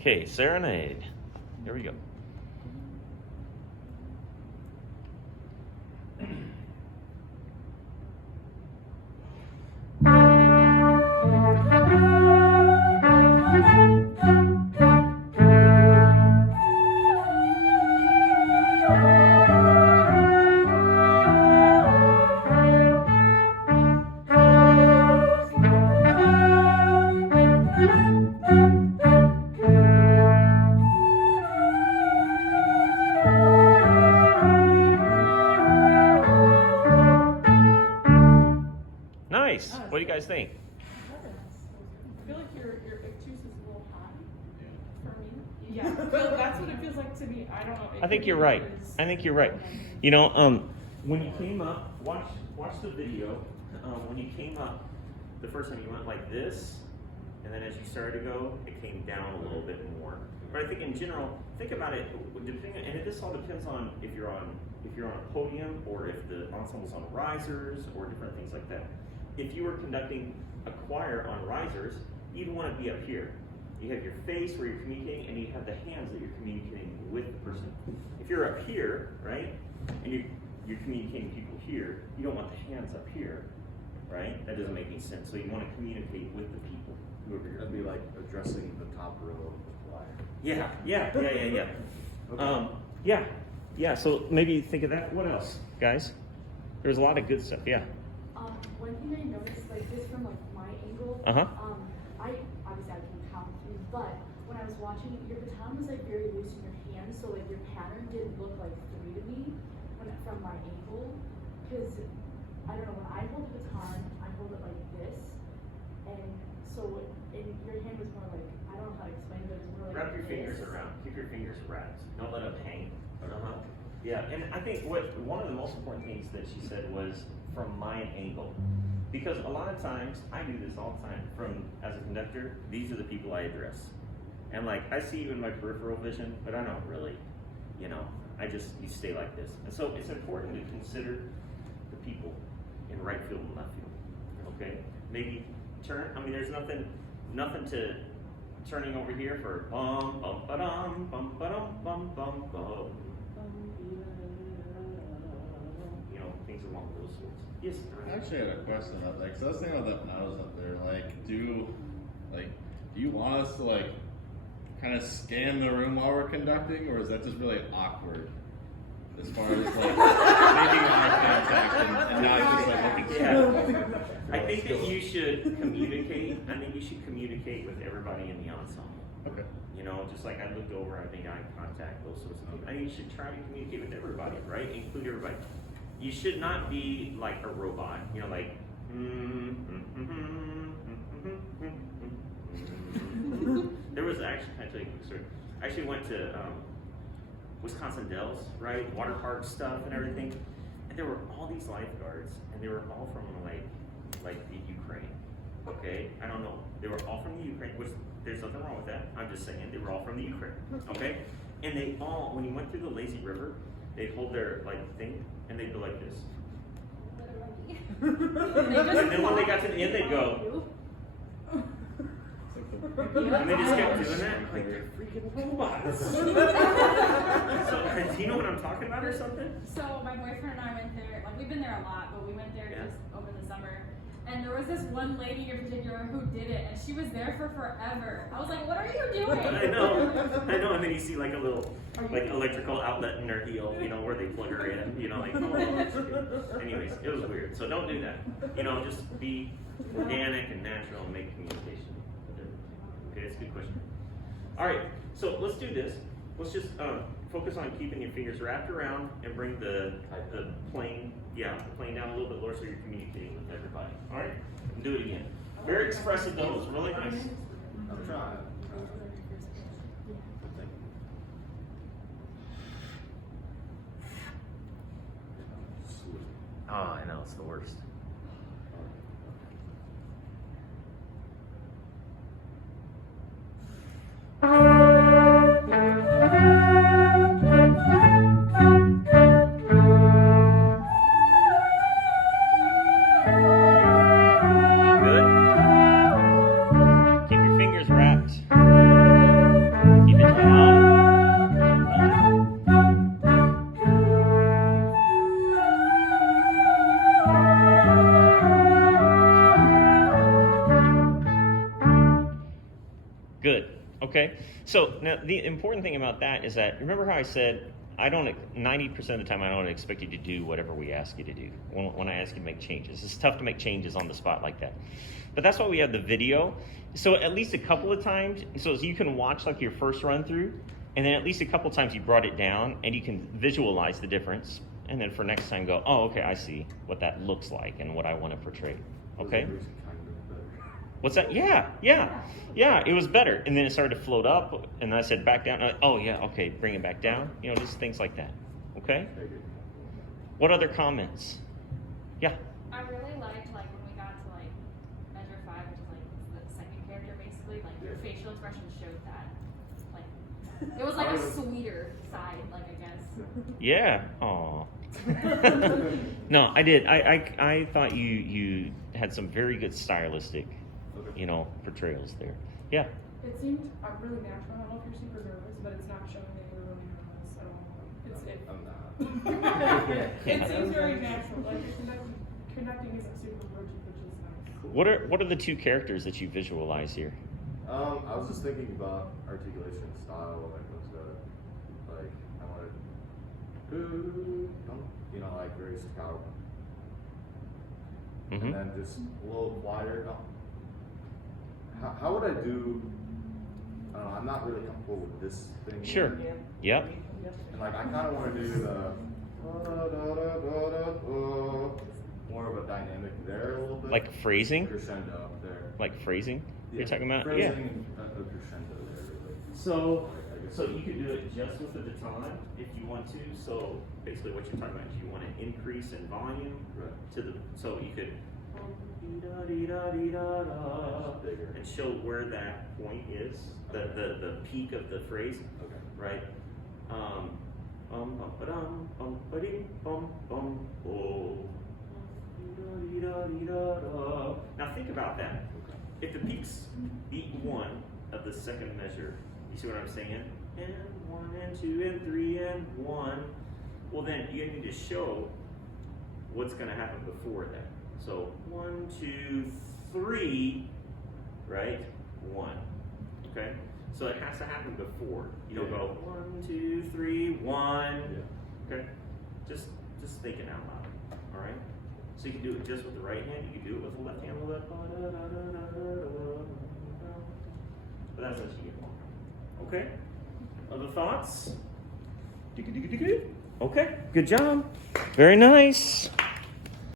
Okay, serenade. Here we go. Nice. What do you guys think? I feel like your obtuse is a little hot for me. Yeah, well, that's what it feels like to me. I don't know. I think you're right. I think you're right. You know, when you came up, watch the video. When you came up, the first time you went like this, and then as you started to go, it came down a little bit more. But I think in general, think about it. Depending, and this all depends on if you're on a podium or if the ensemble's on risers or different things like that. If you were conducting a choir on risers, you'd want to be up here. You have your face where you're communicating, and you have the hands that you're communicating with the person. If you're up here, right, and you're communicating with people here, you don't want the hands up here, right? That doesn't make any sense. So you want to communicate with the people, whoever you're. That'd be like addressing the top row of the choir. Yeah. So maybe think of that. What else, guys? There's a lot of good stuff. Yeah. One thing I noticed, like this from like my angle, Uh-huh. I obviously I can count through, but when I was watching, your baton was like very loose in your hand, so like your pattern didn't look like three to me from my angle, because I don't know, when I hold the baton, I hold it like this, and so your hand was more like, I don't know how to explain it, but it's more like Wrap your fingers this. around. Keep your fingers wrapped. Don't let them hang. Yeah, and I think one of the most important things that she said was from my angle. Because a lot of times, I do this all the time, as a conductor, these are the people I address. And like, I see you in my peripheral vision, but I don't really, you stay like this. And so it's important to consider the people in right field and left field, okay? Maybe turn, there's nothing to turning over here for bum, bum, ba-dum, bum, ba-dum, bum, bum, bum. Things along those sorts. Yes. I actually had a question about that, because I was thinking about that when I was up there. Do you want us to kind of scan the room while we're conducting, or is that just really awkward? As far as making eye contact and not just looking. Yeah. I think that you should communicate. I think you should communicate with everybody in the ensemble. Okay. Just like I looked over, I made eye contact, those sorts of things. I think you should try to communicate with everybody, right? Include everybody. You should not be like a robot, like. There was actually, can I tell you a quick story? I actually went to Wisconsin Dells, right? Water park stuff and everything. And there were all these lifeguards, and they were all from like the Ukraine. Okay? I don't know. They were all from the Ukraine, which there's nothing wrong with that. I'm just saying they were all from the Ukraine. Okay? And they all, when you went through the lazy river, they'd hold their thing, and they'd go like this. And then when they got to the end, they'd go. And they just kept doing that. Like, they're freaking robots. So, do you know what I'm talking about or something? So my boyfriend and I went there, we've been there a lot, but we went there just over the summer. And there was this one lady in particular who did it, and she was there for forever. I was like, what are you doing? I know, and then you see like a little electrical outlet in their heel, where they plug her in, that's good. Anyways, it was weird. So don't do that. Just be organic and natural and make communication. Okay, that's a good question. All right, so let's do this. Let's just focus on keeping your fingers wrapped around and bring the plane down a little bit lower so you're communicating with everybody. All right, and do it again. Very expressive though, it's really nice. I'm trying. Oh, I know, it's the worst. Good. Keep your fingers wrapped. Okay, so now the important thing about that is that, remember how I said, 90% of the time I don't expect you to do whatever we ask you to do when I ask you to make changes. It's tough to make changes on the spot like that. But that's why we have the video. So at least a couple of times, so you can watch like your first run through, and then at least a couple of times you brought it down and you can visualize the difference. And then for next time go, oh, okay, I see what that looks like and what I want to portray. Okay? Kind of better. What's that? Yeah, it was better. And then it started to float up, and I said back down. Oh yeah, okay, bring it back down. You know, just things like that. Okay. Take it. What other comments? Yeah. I really liked like when we got to like measure 5, which is like the second character basically, like your facial expression showed that. Like it was like a sweeter side, like I guess. Yeah. Aw. No, I did. I thought you had some very good stylistic, Okay. you know, portrayals there. Yeah. It seemed really natural. I don't know if you're super nervous, but it's not showing that you're really nervous at all. I'm not. It seems very natural. Like your connecting isn't super rigid, which is nice. What are the two characters that you visualize here? I was just thinking about articulation and style when it comes to, like, I wanted, you know, like very staccato. Mhm. And then just a little quieter. How would I do? I don't know. I'm not really comfortable with this thing. Sure. Yep. And like I kind of want to do the more of a dynamic there a little bit. Like phrasing? Crescendo up there. Like phrasing? You're talking about? phrasing Yeah. and a crescendo there. Really. So you could do it just with the baton if you want to. So basically what you're talking about is you want to increase in volume Right. to the, so you could Bigger. and show where that point is, the peak of the phrase, Okay. right? Bum ba-dum, bum ba-ding, bum bum oh. Da-dee-da-dee-da-da. Now think about that. Okay. If the peaks beat 1 of the second measure, you see what I'm saying? And 1 and 2 and 3 and 1. Well, then you need to show what's going to happen before that. So 1, 2, 3, right? 1. Okay? So it has to happen before. You don't Yeah. go 1, 2, 3, 1. Yeah. Okay? Just thinking out loud. All right? So you can do it just with the right hand. You can do it with the left hand. But that's as you get along. Okay? Other thoughts? Okay. Good job. Very nice.